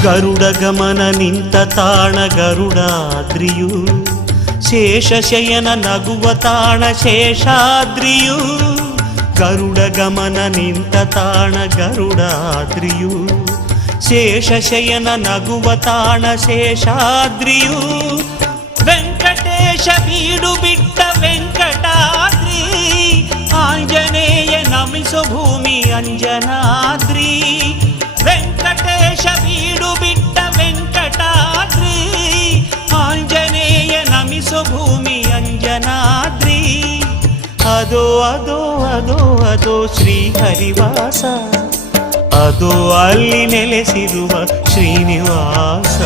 ಗರುಡ ಗಮನ ನಿಂತ ತಾಣ ಗರುಡಾದ್ರಿಯು, ಶೇಷಶಯನ ನಗುವ ತಾಣ ಶೇಷಾದ್ರಿಯು. ಗರುಡ ಗಮನ ನಿಂತ ತಾಣ ಗರುಡಾದ್ರಿಯು, ಶೇಷಶಯನ ನಗುವ ತಾಣ ಶೇಷಾದ್ರಿಯು. ವೆಂಕಟೇಶ ಬೀಡು ಬಿಟ್ಟ ವೆಂಕಟಾದ್ರಿ, ಆಂಜನೇಯ ನಮಿಸೋ ಭೂಮಿ ಅಂಜನಾದ್ರಿ. ವೆಂಕಟೇಶ ಬೀಡು ಬಿಟ್ಟ ವೆಂಕಟಾದ್ರಿ, ಆಂಜನೇಯ ನಮಿಸೋ ಭೂಮಿ ಅಂಜನಾದ್ರಿ. ಅದೋ ಅದೋ ಅದೋ ಅದೋ ಶ್ರೀಹರಿವಾಸ, ಅದೋ ಅಲ್ಲಿ ನೆಲೆಸಿರುವ ಶ್ರೀನಿವಾಸ.